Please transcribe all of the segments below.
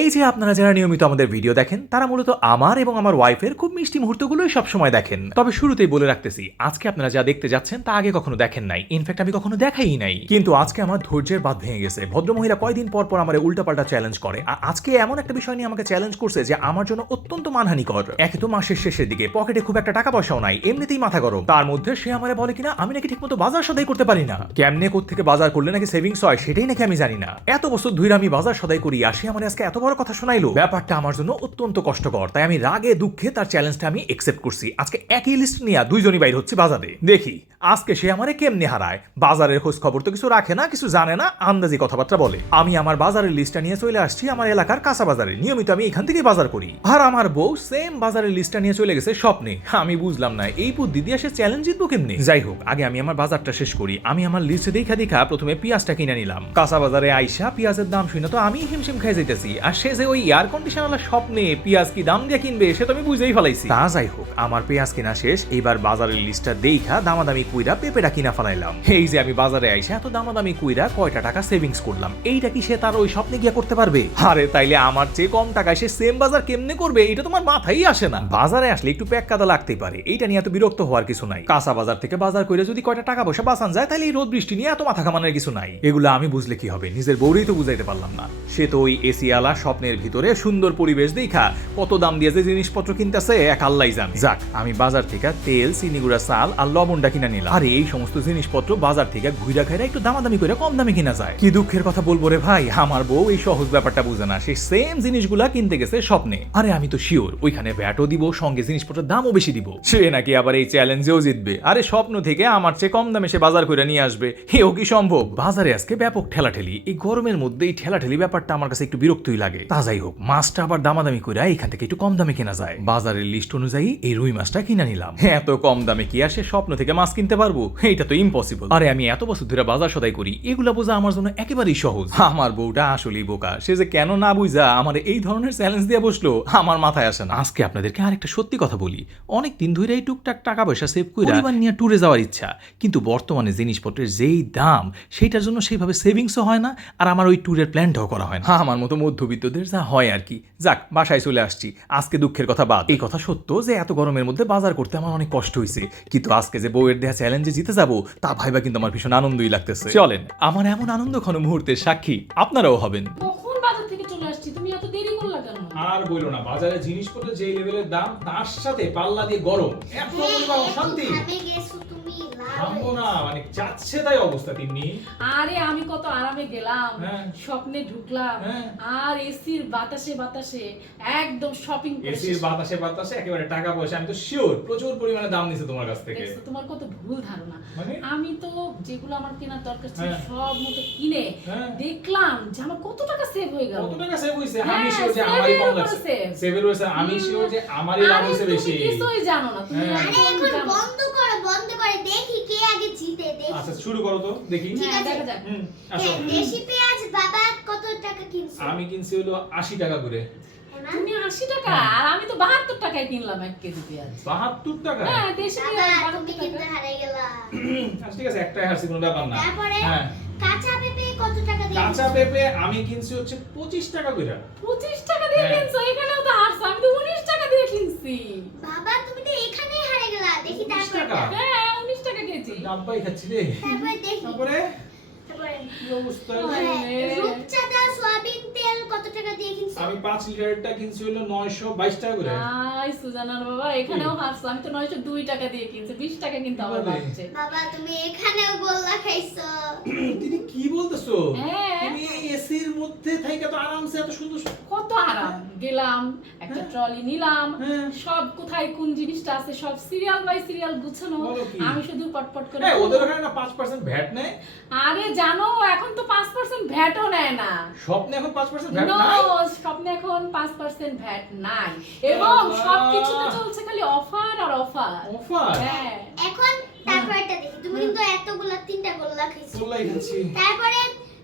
এই যে আপনারা যারা নিয়মিত আমাদের ভিডিও দেখেন, তারা মূলত আমার এবং আমার ওয়াইফের খুব মিষ্টি মুহূর্তগুলোই সবসময় দেখেন। তবে শুরুতেই বলে রাখতেছি, আজকে আপনারা যা দেখতে যাচ্ছেন তা আগে কখনো দেখেন নাই। ইনফ্যাক্ট আমি কখনো দেখাই নাই। কিন্তু আজকে আমার ধৈর্যের বাদ ভেঙে গেছে। ভদ্রমহিলা কয়দিন পর পর আমার উল্টাপাল্টা চ্যালেঞ্জ করে। আর আজকে এমন একটা বিষয় নিয়ে আমাকে চ্যালেঞ্জ করছে যে আমার জন্য অত্যন্ত মানহানিকর। একে তো মাসের শেষের দিকে পকেটে খুব একটা টাকা পয়সাও নাই, এমনিতেই মাথা গরম। তার মধ্যে সে আমারে বলে কিনা, আমি নাকি ঠিকমতো বাজার সদাই করতে পারি না। কেমনে থেকে বাজার করলে নাকি সেভিংস হয়, সেটাই নাকি আমি জানি না। এত বছর ধরে আমি বাজার সদাই করি আসি আমার আজকে এত বড় কথা শোনাইলো। ব্যাপারটা আমার জন্য অত্যন্ত কষ্টকর, তাই আমি রাগে দুঃখে তার চ্যালেঞ্জটা আমি একসেপ্ট করছি। আজকে একই লিস্ট নিয়ে দুইজনই বাইর হচ্ছে বাজারে। দেখি, আজকে সে আমারে কেমনে হারায়? বাজারের খোঁজ খবর তো কিছু রাখে না, কিছু জানে না, আন্দাজি কথাবার্তা বলে। আমি আমার বাজারের লিস্টটা নিয়ে চলে আসছি আমার এলাকার কাঁচা বাজারে। নিয়মিত আমি এখান থেকে বাজার করি। আর আমার বউ সেম বাজারের লিস্টটা নিয়ে চলে গেছে স্বপ্নে। আমি বুঝলাম না, এই বুদ্ধি দিয়ে সে চ্যালেঞ্জ জিতবো কেমনি? যাই হোক, আগে আমি আমার বাজারটা শেষ করি। আমি আমার লিস্টে দেখা দেখা প্রথমে পেঁয়াজটা কিনে নিলাম। কাঁচা বাজারে আইসা পেঁয়াজের দাম শুনে তো আমি হিমশিম খাই যাইতেছি। আর সে যে ওই এয়ার কন্ডিশনার স্বপ্নে পেঁয়াজ কি দাম দিয়ে কিনবে সে তো আমি বুঝেই ফেলাইছি। তা যাই হোক আমার পেঁয়াজ কিনা শেষ এইবার বাজারের লিস্টটা দেখা দামাদামি কুইরা পেঁপেটা কিনা ফেলাইলাম। এই যে আমি বাজারে আইসা এত দামাদামি কুইরা কয়টা টাকা সেভিংস করলাম এইটা কি সে তার ওই স্বপ্নে গিয়া করতে পারবে? আরে তাইলে আমার চেয়ে কম টাকায় সে সেম বাজার কেমনে করবে এটা তোমার মাথায় আসে না। বাজারে আসলে একটু প্যাক কাদা লাগতেই পারে এইটা নিয়ে এত বিরক্ত হওয়ার কিছু নাই। কাঁচা বাজার থেকে বাজার করে যদি কয়টা টাকা পয়সা বাঁচান যায় তাহলে এই রোদ বৃষ্টি নিয়ে এত মাথা কামানোর কিছু নাই। এগুলো আমি বুঝলে কি হবে নিজের বউরেই তো বুঝাইতে পারলাম না। সে তো ওই এসি আলা স্বপ্নের ভিতরে সুন্দর পরিবেশ দেখা। কত দাম দিয়ে যে জিনিসপত্র কিনতেছে এক আল্লাহ জানে। যাক আমি বাজার থেকে তেল চিনিগুড়া চাল আর লবণটা কিনা নিলাম। আর এই সমস্ত জিনিসপত্র বাজার থেকে ঘুরা খাইরা একটু দামাদামি করে কম দামে কিনা যায়। কি দুঃখের কথা বলব রে ভাই আমার বউ এই সহজ ব্যাপারটা বুঝে না। সেই সেম জিনিসগুলা কিনতে গেছে স্বপ্নে। আরে আমি তো শিওর ওইখানে ভ্যাটও দিব সঙ্গে জিনিসপত্রের দামও বেশি দিব। সে নাকি আবার এই চ্যালেঞ্জেও জিতবে। আরে স্বপ্ন থেকে আমার চেয়ে কম দামে সে বাজার করে নিয়ে আসবে। হেও কি সম্ভব? বাজারে আজকে ব্যাপক ঠেলাঠেলি। এই গরমের মধ্যে এই ঠেলাঠেলি ব্যাপারটা আমার কাছে একটু বিরক্তই লাগে। তা যাই হোক মাছটা আবার দামাদামি করে এখান থেকে একটু কম দামে কেনা যায়। বাজারের লিস্ট অনুযায়ী এই রুই মাছটা কিনে নিলাম। এত কম দামে কি আসে স্বপ্ন থেকে মাছ কিনতে পারব? এটা তো ইম্পসিবল আরে আমি এত বছর ধরে বাজার সদাই করি এগুলা বোঝা আমার জন্য একেবারেই সহজ। আমার বউটা আসলেই বোকা। সে যে কেন না বুঝা আমার এই ধরনের চ্যালেঞ্জ দিয়ে বসল আমার মাথায় আসে না। আজকে আপনাদেরকে আরেকটা সত্যি কথা বলি। অনেক দিন ধরে এই টুকটাক টাকা পয়সা সেভ করে পরিবার নিয়ে ট্যুরে যাওয়ার ইচ্ছা। কিন্তু বর্তমানে জিনিসপত্রের যেই দাম সেইটার জন্য সেইভাবে সেভিংসও হয় না আর আমার ওই ট্যুরের প্ল্যানটাও করা হয় না। আমার মতো মধ্যবিত্তদের যা হয় আর কি। যাক বাসায় চলে আসছি। আজকে দুঃখের কথা বাদ। এই কথা সত্য যে এত গরমের মধ্যে বাজার করতে আমার অনেক কষ্ট হয়েছে কিন্তু আজকে যে বউয়ের দেয়া চ্যালেঞ্জে জিতে যাব তা ভাইবা কিন্তু আমার ভীষণ আনন্দই লাগতেছে। চলেন। আমার এমন আনন্দ ঘন মুহূর্তের সাক্ষী আপনারাও হবেন। কখন বাজার থেকে চলে আসছি? তুমি এত দেরি করলা কেন? আর বইলো না বাজারে জিনিসপত্র যে লেভেলের দাম তার সাথে পাল্লা দিয়ে গরম। এত পরিমাণ অশান্তি। থামবো না মানে যাচ্ছে তাই অবস্থা তিন্নি আরে আমি কত আরামে গেলাম হ্যাঁ। স্বপ্নে ঢুকলাম হ্যাঁ। আর এসির বাতাসে বাতাসে একদম শপিং এসির বাতাসে বাতাসে একেবারে টাকা পয়সা আমি তো শিওর প্রচুর পরিমাণে দাম নিছে তোমার কাছ থেকে তোমার কত ভুল ধারণা মানে? আমি তো যেগুলো আমার কেনার দরকার ছিল হ্যাঁ। সব মতো কিনে। দেখলাম যে আমার কত টাকা সেভ হয়ে গেল কত টাকা সেভ হইছে আমি শিওর যে আমারই কম লাগছে save। হইছে আমি শিওর যে আমারই লাভ হইছে তুমি বেশি কিছুই জানো না তুমি এখন বন্ধ বন্ধ করে দেখি কে আগে জিতে দেখি। আচ্ছা শুরু করো তো দেখি। ঠিক হ্যাঁ, আছে। হুম আসো। হ্যাঁ, দেশি পেঁয়াজ বাবা কত টাকা কিনছো? আমি কিনছি হলো আশি টাকা করে। হ্যাঁ তুমি আশি টাকা। আর আমি তো বাহাত্তর টাকায় কিনলাম এক কেজি পেঁয়াজ। বাহাত্তর টাকা? হ্যাঁ দেশি পেঁয়াজ তুমি কিন্তু টাকা। হারিয়ে গেলা। আচ্ছা, ঠিক আছে একটাই হাসি কোনো ব্যাপার না। তারপরে হ্যাঁ। কাঁচা পেঁপে কত টাকা দিয়ে কাঁচা পেঁপে আমি কিনছি হচ্ছে পঁচিশ টাকা করে। পঁচিশ টাকা দিয়ে। কিনছো? এখানেও তো হারছো আমি তো উনিশ টাকা দিয়ে কিনছি বাবা তুমি তো এখানেই হারিয়ে গেলা দেখি 19 তারপরে টাকা? হ্যাঁ উনিশ টাকা কেজি ডাব্বাই খাচ্ছি রে। তারপরে দেখি। তারপরে? তারপরে? কি অবস্থা? হ্যাঁ। রূপচাঁদা সয়াবিন কত টাকা দিয়ে কিনছো আমি পাঁচ লিটারটা কিনছি হলো নয়শো বাইশ টাকা করে। আই সুজানার বাবা এখানেও হারছো। আমি তো নয়শো দুই টাকা দিয়ে কিনছি বিশ টাকা কিন্তু আমার। বাড়ছে। বাবা তুমি এখানেও গোল্লা খাইছো। দিদি কি বলতেছো? হ্যাঁ। তুমি এসির মধ্যে থেকে তো আরামসে এত সুন্দর কত আরাম। গেলাম একটা ট্রলি নিলাম। হ্যাঁ। সব কোথায় কোন জিনিসটা আছে সব সিরিয়াল বাই সিরিয়াল গুছানো। আমি শুধু পটপট করে হ্যাঁ ওদের ওখানে না পাঁচ পার্সেন্ট ভ্যাট নেয়? আরে জানো এখন তো পাঁচ পার্সেন্ট ভ্যাটও নেয় না। স্বপ্নে এখন পাঁচ পার্সেন্ট ভ্যাট No, নাই স্বপ্নে এখন পাঁচ পার্সেন্ট ভ্যাট নাই। এবং সবকিছুতে চলছে খালি অফার আর অফার। অফার? হ্যাঁ। এখন তারপরটা দেখি। তুমি কিন্তু এতগুলা তিনটা গোল্লা খাইছো। চল্লাই খাচ্ছি। তারপরে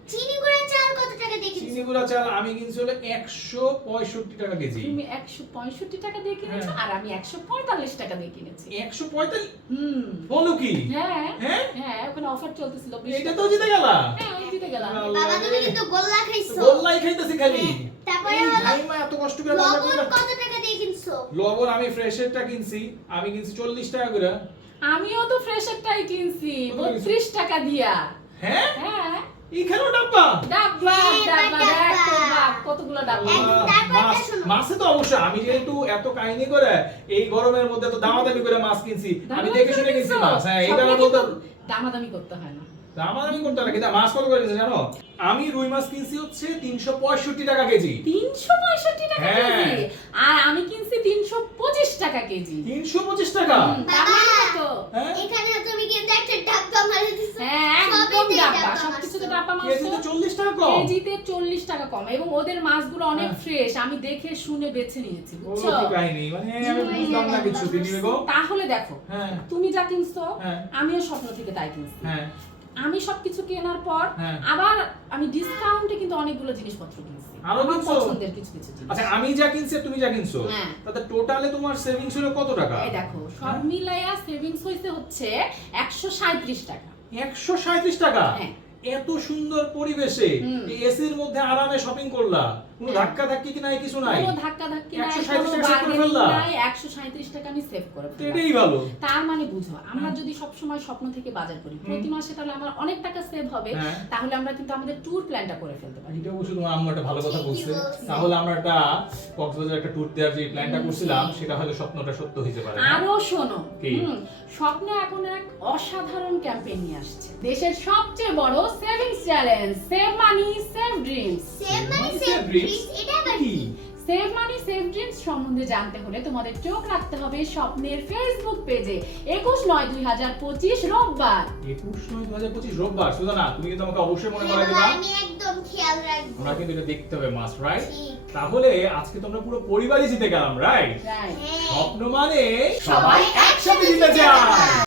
চিনি গুঁড়া চাল কত টাকা দিয়ে কিনছো? চিনি গুঁড়া চাল আমি কিনছি হলো একশো পঁয়ষট্টি টাকা কেজি। তুমি একশো পঁয়ষট্টি টাকা দিয়ে কিনেছো হ্যাঁ। আর আমি একশো পঁয়তাল্লিশ টাকা দিয়ে কিনেছি। একশো পঁয়তাল্লিশ? হুম। বলো কি? হ্যাঁ। হ্যাঁ? হ্যাঁ অফার চলতেছিল এটা তো জিতে গেল। হ্যাঁ আমি জিতে গেলাম। বাবা তুমি কিন্তু গোল্লা খাইছো। গোল্লাই খাইতেছি খালি। তারপরে ভাইমা এত কষ্ট করে লবণ কত টাকা দিয়ে কিনছো? লবণ আমি ফ্রেশেরটা কিনছি আমি কিনছি চল্লিশ টাকা করে। আমিও তো ফ্রেশেরটাই কিনছি কত কিনছো? বত্রিশ টাকা দিয়া। হ্যাঁ? হ্যাঁ। এইখানেও ডাব্বা? ডাব্বা হ্যাঁ, ডাব্বা কতগুলো ডাব্বা। মাছ শোনো। মাছে তো অবশ্যই আমি যেহেতু এত কাহিনী করে এই গরমের মধ্যে তো দামাদামি করে মাছ কিনছি আমি দেখে শুনে কিনছি মাছ হ্যাঁ এইবার কিন্তু বলতে দামাদামি করতে হয় না। দামাদামি করতে না কিন্তু মাছ কত করে কিনছে জানো? আমি রুই মাছ কিনছি হচ্ছে তিনশো পঁয়ষট্টি টাকা কেজি। তিনশো পঁয়ষট্টি টাকা হ্যাঁ। কেজি? আর আমি কিনছি তিনশো পঁচিশ টাকা কেজি। তিনশো পঁচিশ টাকা? হ্যাঁ? এখানে তুমি কিন্তু একটা ডাব্বা মারি দিছো হ্যাঁ সবকিছুতে মারছো। ডাব্বা কেজিতে মারছো চল্লিশ টাকা কম কেজিতে চল্লিশ টাকা কম এবং ওদের মাছগুলো অনেক হ্যাঁ। ফ্রেশ আমি দেখে শুনে বেছে নিয়েছি বুঝছ কি কাহিনী মানে আমি বুঝলাম না কিছু দিদি তাহলে দেখো হ্যাঁ তুমি যা কিনছো হ্যাঁ। আমিও স্বপ্ন থেকে তাই কিনছি হ্যাঁ আমি সবকিছু কেনার পর হ্যাঁ। আবার আমি ডিসকাউন্টে কিন্তু অনেকগুলো জিনিসপত্র কিনছি আরও কিনছো? পছন্দের কিছু কিছু আচ্ছা আমি যা কিনছি তুমি যা কিনছো হ্যাঁ। তাতে টোটালে তোমার সেভিংস হলো কত টাকা এই দেখো সব হ্যাঁ। মিলাইয়া সেভিংস হইছে হচ্ছে একশো সাঁত্রিশ টাকা একশো সাঁত্রিশ টাকা হ্যাঁ। এত সুন্দর পরিবেশে এসির মধ্যে আরামে শপিং করলা কোনো হ্যাঁ। ধাক্কা ধাক্কি কি নাই কিছু নাই কোনো ধাক্কা ধাক্কি নাই 137 টাকা? নাই একশো সাঁত্রিশ টাকা আমি সেভ করে ফেললাম। এটাই ভালো তার মানে বুঝো আমরা হ্যাঁ। যদি সব সময় স্বপ্ন থেকে বাজার করি প্রতি মাসে তাহলে আমার অনেক টাকা সেভ হবে হ্যাঁ। তাহলে আমরা কিন্তু আমাদের ট্যুর প্ল্যানটা করে ফেলতে পারি এটা অবশ্য তোমার আম্মু একটা ভালো কথা বলছে। তাহলে আমরা একটা কক্সবাজার একটা ট্যুর দেওয়ার যে প্ল্যানটা করছিলাম সেটা হয়তো স্বপ্নটা সত্য হতে পারে? আরও শোনো স্বপ্ন এখন এক অসাধারণ ক্যাম্পেইন নিয়ে আসছে দেশের সবচেয়ে বড় challenge save money save dreams save মানে সেভ ড্রিমস এটা আবার কি? সেভ মানি সেভ ড্রিমস সম্বন্ধে জানতে হলে তোমাদের চোখ রাখতে হবে স্বপ্নের ফেসবুক পেজে একুশ নয় দুই হাজার পঁচিশ রোববার। একুশ নয় দু হাজার পঁচিশ রোববার। সুজানা তুমি কিন্তু আমাকে অবশ্যই মনে করাই বাবা, আমি একদম খেয়াল রাখব। আমরা কিন্তু এটা দেখতে হবে মাস্ট রাইট তাহলে আজকে তোমরা পুরো পরিবারই জিতে গেলাম রাইট রাইট হ্যাঁ। স্বপ্ন মানে সবাই একসাথে জিতে যায়।